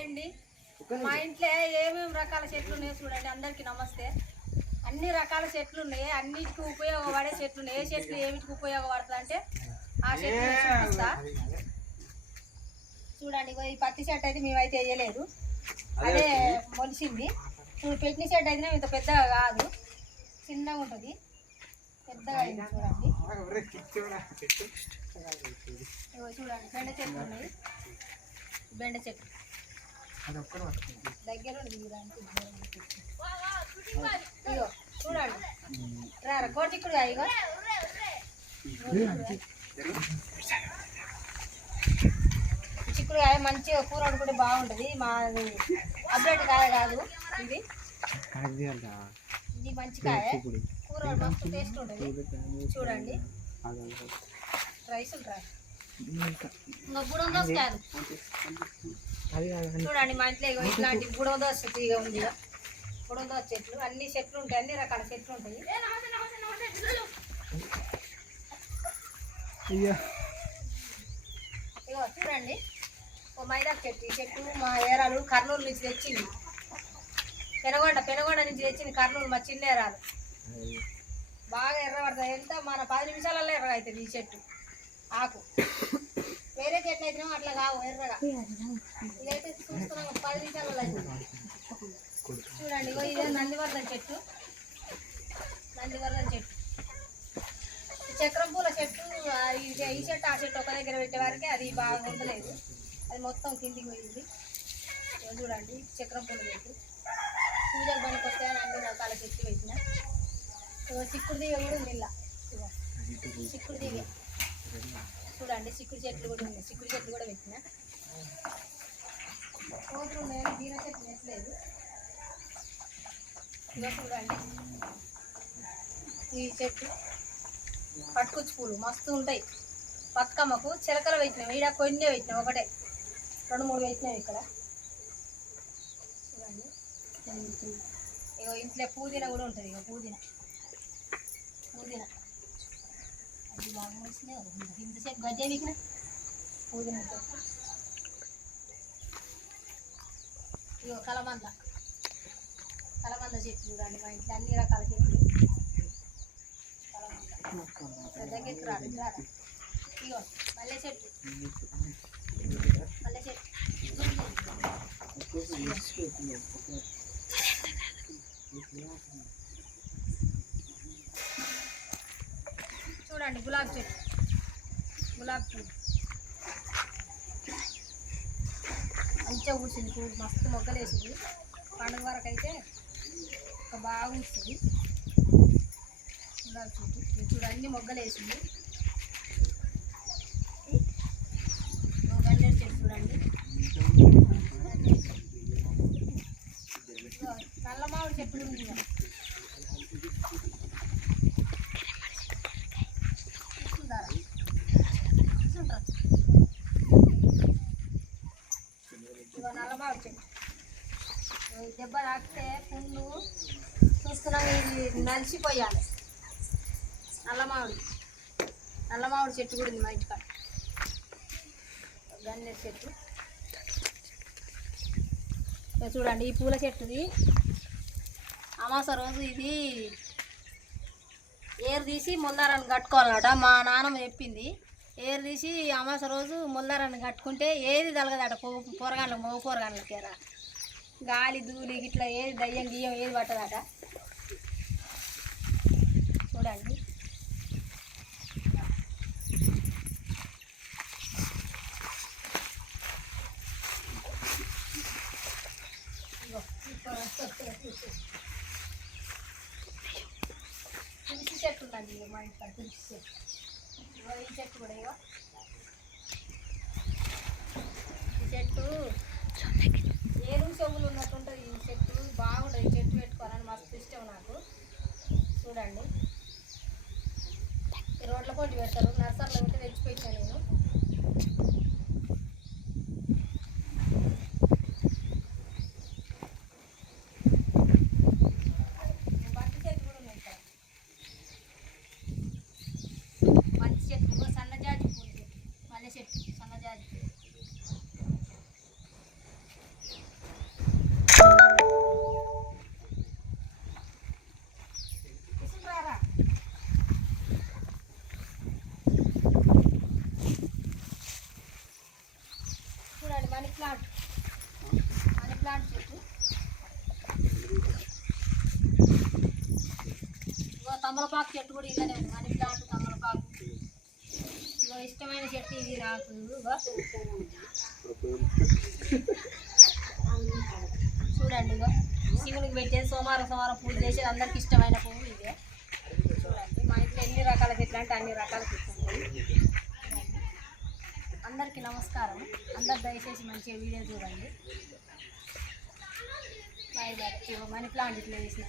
అండి మా ఇంట్లో ఏమేమి రకాల చెట్లు ఉన్నాయో చూడండి. అందరికీ నమస్తే. అన్ని రకాల చెట్లు ఉన్నాయి, అన్నిటికీ ఉపయోగపడే చెట్లు ఉన్నాయి. ఏ చెట్లు ఏమిటికి ఉపయోగపడుతుంది అంటే ఆ చెట్లు చూపిస్తా చూడండి. ఈ పత్తి చెట్టు అయితే మేమైతే వేయలేదు, అదే మొలిసింది. ఇప్పుడు పెట్టిన చెట్టు అయితే ఇంత పెద్దగా కాదు, చిన్నగా ఉంటుంది, పెద్దగా అయింది. చూడండి బెండ చెట్లు ఉన్నాయి. బెండ చెట్లు దగ్గర ఇగో చూడండి, రారా కోటిక్కుడు. ఇగో చిక్కుడుకాయ మంచిగా కూర వండుకుంటే బాగుంటుంది. మాది అప్డేట్ కాయ కాదు ఇది, ఇది మంచి కాయ, కూర మస్తు టేస్ట్ ఉంటుంది. చూడండి రైసులు రాయి ఇంకా బుడందోసకాయలు చూడండి. మా ఇంట్లో ఇగో ఇట్లాంటి బుడందోస తీగ ఉంది. బుడందోస చెట్లు, అన్ని చెట్లు ఉంటాయి, అన్ని రకాల చెట్లు ఉంటాయి. ఇగో చూడండి ఓ మైదా చెట్టు. ఈ చెట్టు మా ఏరాలు కర్నూలు నుంచి తెచ్చింది, పెనగొండ నుంచి తెచ్చింది కర్నూలు, మా చిన్న ఏరాలు. బాగా ఎర్రబడుతుంది, ఎంత మన 10 నిమిషాలలో ఎర్రగా అవుతుంది ఈ చెట్టు ఆకు. వేరే చెట్లు అయితే అట్లా కావు ఎర్రగా, ఇదైతే చూస్తున్నాం 10 నిమిషాలలో అవుతుంది. చూడండి ఇగో ఇదే నందివర్ధన చెట్టు. నందివర్ధన చెట్టు, చక్రం పూల చెట్టు. ఈ చెట్టు ఆ చెట్టు ఒక దగ్గర పెట్టే వారికి అది బాగా ఉండలేదు, అది మొత్తం కిందికి పోయింది. చూడండి చక్రం పూల చెట్టు, పూజకు పనికి వస్తాయని అన్ని రకాల చెట్లు పెట్టిన. చిక్కుడు దిగ కూడా ఉంది ఇలా. చిక్కుడు దిగ చూడండి, చిక్కుడు చెట్లు కూడా ఉన్నాయి, చిక్కుడు చెట్లు కూడా పెట్టిన. కోతులు ఉన్నాయని బీర చెట్లు పెట్టలేదు. ఇక చూడండి ఈ చెట్టు పట్టుకొచ్చి పూలు మస్తు ఉంటాయి. బతుకమ్మకు చిలకలు పెట్టినాం, ఈడ కొన్ని పెట్టినాం, ఒకటే 2-3 పెట్టినాం ఇక్కడ. చూడండి ఇగో ఇంట్లో పుదీనా కూడా ఉంటుంది. ఇక పుదీనా అది బాగా వచ్చినాయి. ఇంతసేపు గడ్డే వీకిన పుదీనా చెట్టు. ఇగో కలమంద చెట్టు చూడండి. మా ఇంట్లో అన్ని రకాల చెట్లు. దగ్గరికి రాదు. ఇగో మల్లె చెట్టు, చూడండి గులాబీ చెట్టు, గులాబీ పూలు మంచిగా కూర్చుంది. పువ్వు మస్తు మొగ్గలేసింది. పండుగ వరకు అయితే బాగా కూర్చుంది గులాబీ చెట్టు. చూడు అన్ని మొగ్గలేసింది. గన్నేరు చెట్టు చూడండి. నల్ల మామిడి చెట్టు ఉంది. నల్లమామిడి చెట్టు దెబ్బ తాకితే పుండ్లు చూస్తున్నాం, ఇది నలిసిపోయాలి. నల్లమామిడి చెట్టు కూడా ఉంది మా ఇంటికాడ. గన్నేరు చెట్టు చూడండి. ఈ పూల చెట్టుది అమాస రోజు ఇది ఏరు తీసి ముల్లారాన్ని కట్టుకోవాలన్నమాట. మా నాన్నమ్మ చెప్పింది, ఏరు తీసి అమాస రోజు ముల్లారాన్ని కట్టుకుంటే ఏది తలగదట. కూరగాయలకు మగ కూరగాయలకేరా గాలి ధూళి ఇట్లా ఏది దయ్యం గియ్యం ఏది పట్టదట. చూడండి తులసి చెట్టు ఉందండి మా ఇంట్లో. తులసి చెట్టు ఈ చెట్టు కూడా ఇగో ఈ చెట్టు ఏనుగు చెవులు ఉన్నట్టు ఉంటుంది. ఈ చెట్టు బాగుంటుంది. ఈ చెట్టు పెట్టుకోవాలని మస్తు ఇష్టం నాకు. చూడండి ఈ రోడ్ల పొంటి పెడతారు, నర్సరీలో ఉంటే తెచ్చిపెట్టాను నేను. బంతి చెట్టు కూడా ఉన్నాయి ఇక్కడ. మంచి చెట్టు, సన్నజాజి పూలు చెట్టు, మల్లె చెట్టు, సన్నజాజి మనీ ప్లాంట్ చెట్టు. ఇగో తమలపాకు చెట్టు కూడా ఇలానే ఉంది. మనీ ప్లాంట్, తమలపాకు. ఇగో ఇష్టమైన చెట్టు ఇది నాకు. చూడండి, ఇగో శివునికి పెట్టేది సోమవారం పూజ చేసేది అందరికి ఇష్టమైన పువ్వు ఇదే. చూడండి, మా ఇంట్లో ఎన్ని రకాల చెట్లు అంటే అన్ని రకాల చెట్లు ఉంటాయి. అందరికీ నమస్కారం. అందరు దయచేసి మంచిగా వీడియో చూడండి. Bye bye. మనీ ప్లాంట్ ఇట్లా వేసి